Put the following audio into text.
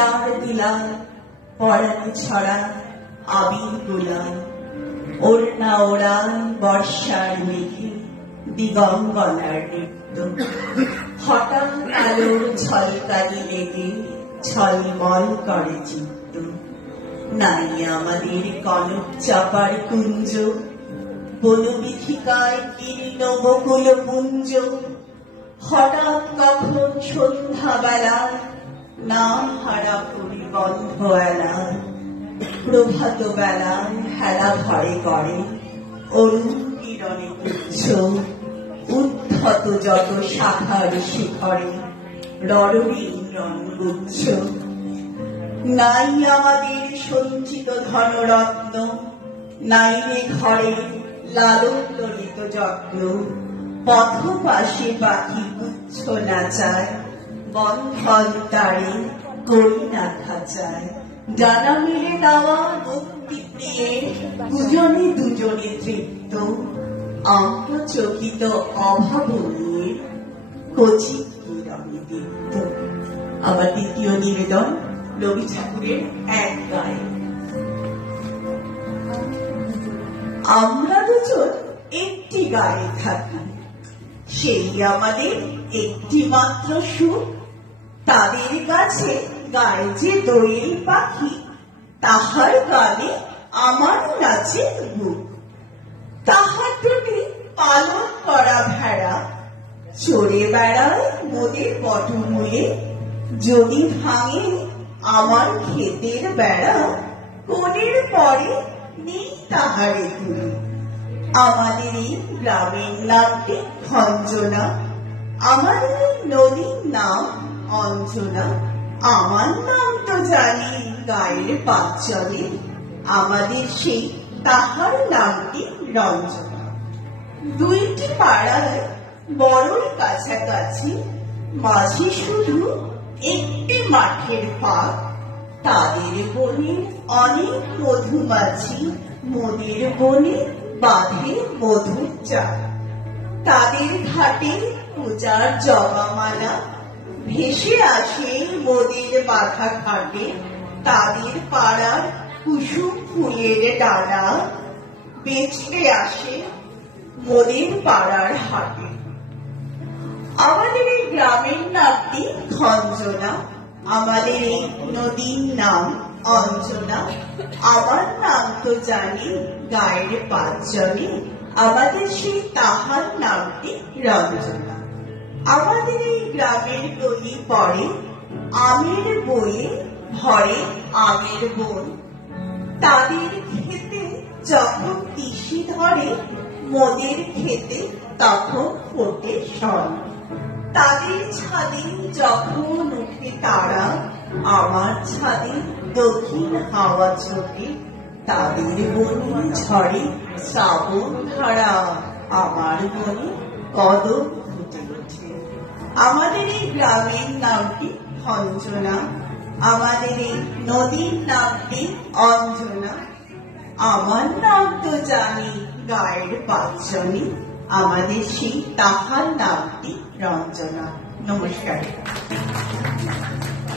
চিতার দিলাম পরাণে ছড়া আবির গোলাম, ওড়না ওড়ান বর্ষার মেঘে দিগঙ্গনার নৃত্য, হঠাৎ আলোর ঝলকানি লেগে ছলমল করে চিত্ত। নাই আমাদের কনক চাপার কুঞ্জ, বনবিথিকায় কীর্ণ বকুল পুঞ্জ, হঠাৎ কখন সন্ধ্যাবেলায় নাম হারা পরিবন্ধ এলায়, প্রভাত বেলায় হেলা ঘরে করে অরুণ কিরণে তুচ্ছ, উদ্ধত যত শাখার শিখরে ররবীন রণগুচ্ছ। নাই আমাদের সঞ্চিত ধনরত্ন, নাই রে ঘরে লালন ললিত যত্ন, পথ পাশে পাখি গুচ্ছ নাচায়, বন্ধন তারে করি না খাঁচায়। ডানা মেলে দেওয়া মুক্তি প্রিয়ে দুজনে দুজনে তৃপ্ত, আত্মচকিত অভাব নিয়ে কচি কিরণে দীপ্ত। আমার দ্বিতীয় নিবেদন রবি ঠাকুরের এক গায়ে। আমরা দুজন একটি গায়ে থাকি, সেই আমাদের একটি মাত্র সুখ। তাদের কাছে গায়ে যে দোয়েল পাখি, তাহার গানে আমার নাচে বুক। তাহার দুটি পালন করা ভেড়া চড়ে বেড়ায় মোদের পটমূলে, যদি ভাঙে আমার ক্ষেতের বেড়া, কোণের পরে নেই তাহারে তুলে। আমাদের এই গ্রামের নামটি খঞ্জনা, আমাদের এই নদীর নাম অঞ্জনা। আমার নাম তো জানি গায়ের পাঁচজনে, আমাদের সেই তাহার নামটি রঞ্জনা। দুইটি পাড়ায় বড়ই কাছাকাছি, মাঝে শুধু একটি মাঠের ফাঁক। তাদের বনে অনেক মধুমাছি, মোদের বনে বাঁধে মধুর চাক। তাদের ঘাটে পূজার জবামালা ভেসে আসে মোদের বাঁধা ঘাটে। তাদের পাড়ার কুসুম ফুলের ডানা বেচতে আসে মোদের পাড়ার হাটে। আমাদের এই গ্রামের নামটি খঞ্জনা, আমাদের এই নদীর নাম অঞ্জনা। আমার নাম তো জানি গায়ের পাঁচজনে, আমাদের সেই তাহার নামটি রঞ্জনা। আমাদের এই গ্রামের গলি পরে আমের বয়ে ভরে আমের বন। তাদের খেতে যখন তিসি ধরে, মোদের খেতে তখন ফোটে শন। তাদের ছাদে যখন উঠে তারা, আমার ছাদে দক্ষিণ হাওয়া ছোটে। তাদের বনে ঝরে শ্রাবণ ধারা, আমার বনে কদম ফুটে ওঠে। আমাদের এই গ্রামের নামটি খঞ্জনা, আমাদের এই নদীর নামটি অঞ্জনা। আমার নাম তো জানি গায়ের পাঁচজনে, আমাদের সেই তাহার নামটি রঞ্জনা। নমস্কার।